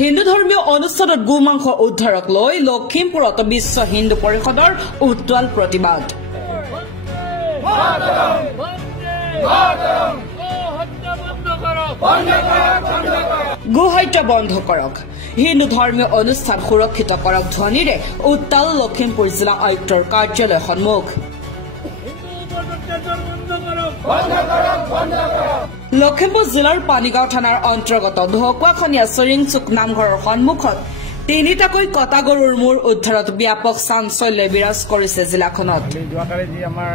হিন্দু ধৰ্মীয় অনুষ্ঠানত গোমাংস উদ্ধাৰক লৈ লখিমপুৰত বিশ্ব হিন্দু পৰিষদৰ উজ্জ্বল প্ৰতিবাদ। গোহত্যা বন্ধ কৰক, হিন্দু ধৰ্মীয় অনুষ্ঠান সুৰক্ষিত কৰক ধ্বনিৰে উত্তাল লখিমপুৰ জিলা আয়ুক্তৰ কাৰ্যালয় সন্মুখ। লখিমপুৰ জিলাৰ পানীগাঁও থানাৰ অন্তৰ্গত ঢকুৱাখনীয়া চৰিংচুক নামঘৰৰ সন্মুখত তিনিটাকৈ কটা গৰুৰ মূৰ উদ্ধাৰত ব্যাপক চাঞ্চল্য বিৰাজ কৰিছে জিলাখনত। যোৱাকালি যি আমাৰ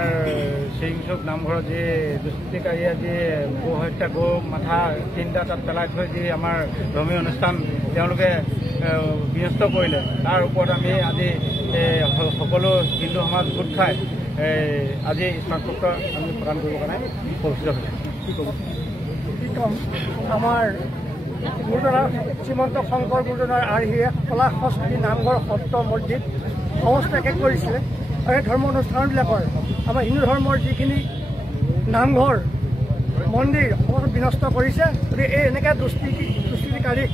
চৰিংচুক নামঘৰত যি দুষ্কৃতিকাৰীয়ে যি গো হত্যা গো মাথা তিনিটা তাত পেলাই থৈ যি আমাৰ ধৰ্মীয় অনুষ্ঠান তেওঁলোকে বিনষ্ট কৰিলে, তাৰ ওপৰত আমি আজি সকলো হিন্দু সমাজ গোট খাই আজি স্মাৰকপত্ৰ আমি প্ৰদান কৰিবৰ কাৰণে প্ৰস্তুত হৈছে। কি ক'ম, আমাৰ গুৰুজনাৰ শ্ৰীমন্ত শংকৰ গুৰুজনাৰ আৰ্হিৰে কলা সংস্কৃতি নামঘৰ সত্ৰ মছজিদ সমস্ত একেট কৰিছিলে আৰু এই ধৰ্ম অনুষ্ঠানবিলাকৰ আমাৰ হিন্দু ধৰ্মৰ যিখিনি নামঘৰ মন্দিৰ সমস্ত বিনষ্ট কৰিছে। গতিকে এই এনেকৈ দুষ্কৃতিকাৰীক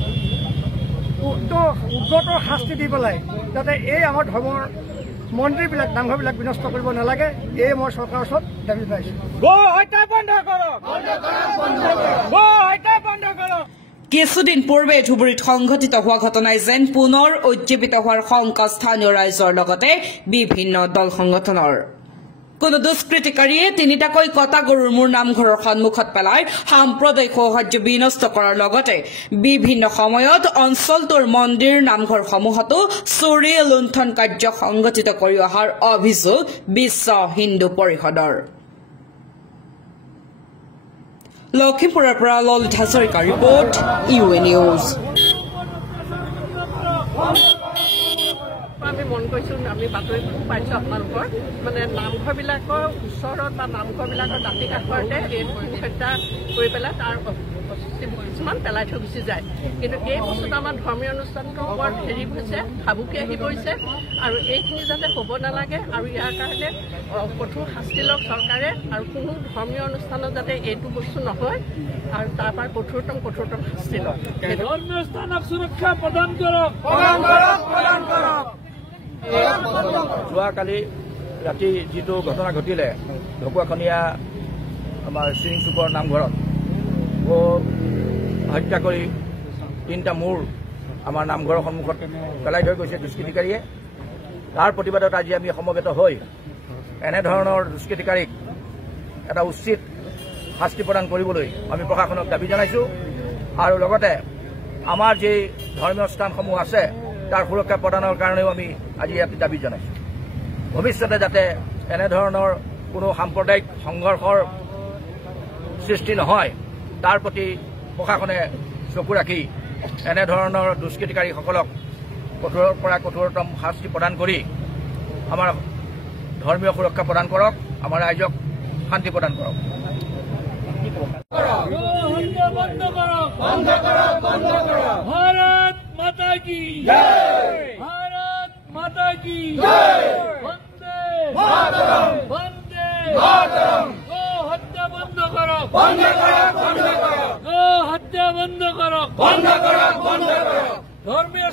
উগ্ৰতৰ শাস্তি দি পেলাই যাতে এই আমাৰ ধৰ্মৰ মন্দিৰবিলাক নামঘৰবিলাক বিনষ্ট কৰিব নালাগে, এই মই চৰকাৰৰ ওচৰত দাবী জনাইছোঁ। কিছুদিন পূৰ্বে ধুবুৰীত সংঘটিত হোৱা ঘটনাই যেন পুনৰ উজ্জীৱিত হোৱাৰ শংকা স্থানীয় ৰাইজৰ লগতে বিভিন্ন দল সংগঠনৰ। কোনো দুষ্কৃতিকাৰীয়ে তিনিটাকৈ কটা গৰুৰ মূৰ নামঘৰৰ সন্মুখত পেলাই সাম্প্ৰদায়িক সৌহাৰ্দ্য বিনষ্ট কৰাৰ লগতে বিভিন্ন সময়ত অঞ্চলটোৰ মন্দিৰ নামঘৰসমূহতো চুৰি লুণ্ঠন কাৰ্য সংঘটিত কৰি অহাৰ অভিযোগ বিশ্ব হিন্দু পৰিষদৰ। লখিমপুৰৰ পৰা ললিত হাজৰিকাৰ ৰিপৰ্ট, ইউএ নিউজ। আমি মন কৰিছোঁ, আমি বাতৰি পাইছোঁ আপোনালোকৰ মানে নামঘৰবিলাকৰ ওচৰত বা নামঘৰবিলাকৰ দাঁতি কাষতে এই হত্যা কৰি পেলাই তাৰ কিছুমান পেলাই থৈ গুচি যায়। কিন্তু এই বস্তুটো আমাৰ ধৰ্মীয় অনুষ্ঠানটোৰ ওপৰত হেৰি হৈছে, ভাবুকি আহি পৰিছে আৰু এইখিনি যাতে হ'ব নালাগে আৰু ইয়াৰ কাৰণে কঠোৰ শাস্তি লওক চৰকাৰে আৰু কোনো ধৰ্মীয় অনুষ্ঠানত যাতে এইটো বস্তু নহয় আৰু তাৰ পৰা কঠোৰতম শাস্তি লওক। ধৰ্মীয় স্থানক সুৰক্ষা প্ৰদান কৰক। যোৱাকালি ৰাতি যিটো ঘটনা ঘটিলে ঢকুৱাখনীয়া আমাৰ চৰিংচুকৰ নামঘৰত গো হত্যা কৰি তিনিটা মূৰ আমাৰ নামঘৰৰ সন্মুখত পেলাই থৈ গৈছে দুষ্কৃতিকাৰীয়ে, তাৰ প্ৰতিবাদত আজি আমি সমবেত হৈ এনেধৰণৰ দুষ্কৃতিকাৰীক এটা উচিত শাস্তি প্ৰদান কৰিবলৈ আমি প্ৰশাসনক দাবী জনাইছোঁ আৰু লগতে আমাৰ যি ধৰ্মীয় স্থানসমূহ আছে তাৰ সুৰক্ষা প্ৰদানৰ কাৰণেও আমি আজি ইয়াত দাবী জনাইছোঁ। ভৱিষ্যতে যাতে এনেধৰণৰ কোনো সাম্প্ৰদায়িক সংঘৰ্ষৰ সৃষ্টি নহয় তাৰ প্ৰতি প্ৰশাসনে চকু ৰাখি এনেধৰণৰ দুষ্কৃতিকাৰীসকলক কঠোৰৰ পৰা কঠোৰতম শাস্তি প্ৰদান কৰি আমাৰ ধৰ্মীয় সুৰক্ষা প্ৰদান কৰক, আমাৰ ৰাইজক শান্তি প্ৰদান কৰক। ভাৰত মাতা কি জয়, ভাৰত মাতা কি জয়, বন্দে মাতৰম, বন্দে মাতৰম। গো হত্যা বন্ধ কৰক, বন্ধ কৰক, বন্ধ কৰক। গো হত্যা বন্ধ কৰক, বন্ধ কৰক, বন্ধ কৰক। ধৰ্মীয়